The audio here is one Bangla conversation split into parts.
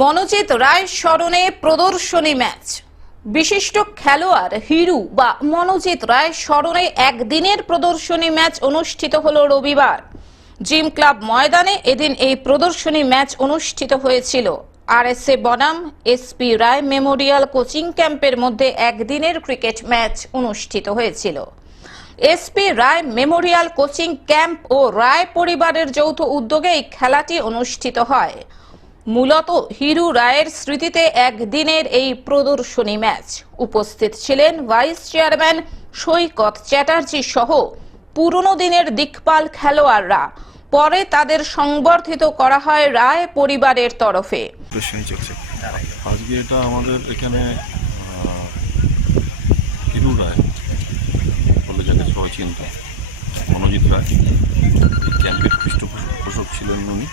মনোজিৎ রায় স্মরণে প্রদর্শনী ম্যাচ। বিশিষ্ট খেলোয়াড় হিরু বা মনোজিৎ রায় স্মরণে একদিনের প্রদর্শনী ম্যাচ অনুষ্ঠিত হল রবিবার। জিম ক্লাব ময়দানে এদিন এই প্রদর্শনী ম্যাচ অনুষ্ঠিত হয়েছিল। আর এস এ বনাম, এসপি রায় মেমোরিয়াল কোচিং ক্যাম্পের মধ্যে একদিনের ক্রিকেট ম্যাচ অনুষ্ঠিত হয়েছিল। SP Roy memorial coaching camp ও রায় পরিবারের যৌথ উদ্যোগে এই খেলাটি অনুষ্ঠিত হয়। মূলত হিরু রায়ের স্মৃতিতে একদিনের এই প্রদর্শনী ম্যাচ। উপস্থিত ছিলেন ভাইস চেয়ারম্যান সৈকত চ্যাটার্জি সহ পুরনো দিনের দিকপাল খেলোয়াড়রা। পরে তাদের সংবর্ধিত করা হয় রায় পরিবারের তরফে। আজকে এটা আমাদের এখানে হিরু রায় বলে যাকে সবাই চিনত মনোজিৎ রায়। ক্যাম্পের পৃষ্ঠপোষক ছিলেন উনি।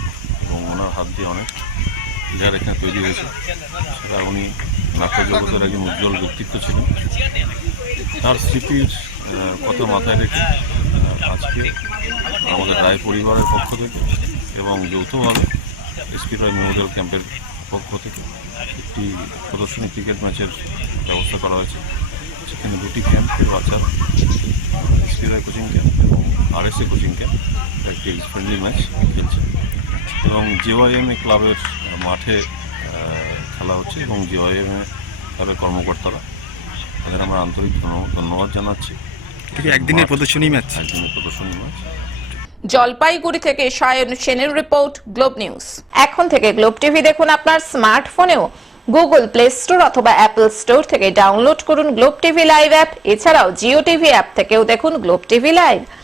এবং ওনার হাত দিয়ে অনেক প্লেয়ার এখানে তৈরি হয়েছে। সেটা উনি নাট্য জগতের একজন উজ্জ্বল ব্যক্তিত্ব ছিলেন। তার স্মৃতির কথা মাথায় রেখে আজকে আমাদের রায় পরিবারের পক্ষ থেকে এবং যৌথভাবে এসপি রায় মেমোরিয়াল ক্যাম্পের পক্ষ থেকে একটি প্রদর্শনী ক্রিকেট ম্যাচের ব্যবস্থা করা হয়েছে। সেখানে দুটি ক্যাম্প বাচ্চার এসপি রায় কোচিং ক্যাম্প এবং আরএসএ কোচিং ক্যাম্প, একটি ফ্রেন্ডলি ম্যাচ খেলছে। এবং জেওয়াইএম এ ক্লাবের মাঠে খেলা হচ্ছে এবং জেওয়াইএম এ ক্লাবের কর্মকর্তারা তাদের আমরা আন্তরিক ধন্যবাদ জানাচ্ছি। একদিনের প্রদর্শনী ম্যাচ। একদিনের প্রদর্শনী ম্যাচ। জলপাইগুড়ি থেকে সায়ন সেনের রিপোর্ট গ্লোব নিউজ। এখন থেকে গ্লোব টিভি দেখুন আপনার স্মার্টফোনেও। গুগল প্লে স্টোর অথবা অ্যাপল স্টোর থেকে ডাউনলোড করুন গ্লোব টিভি লাইভ অ্যাপ। এছাড়াও জিও টিভি অ্যাপ থেকেও দেখুন গ্লোব টিভি লাইভ।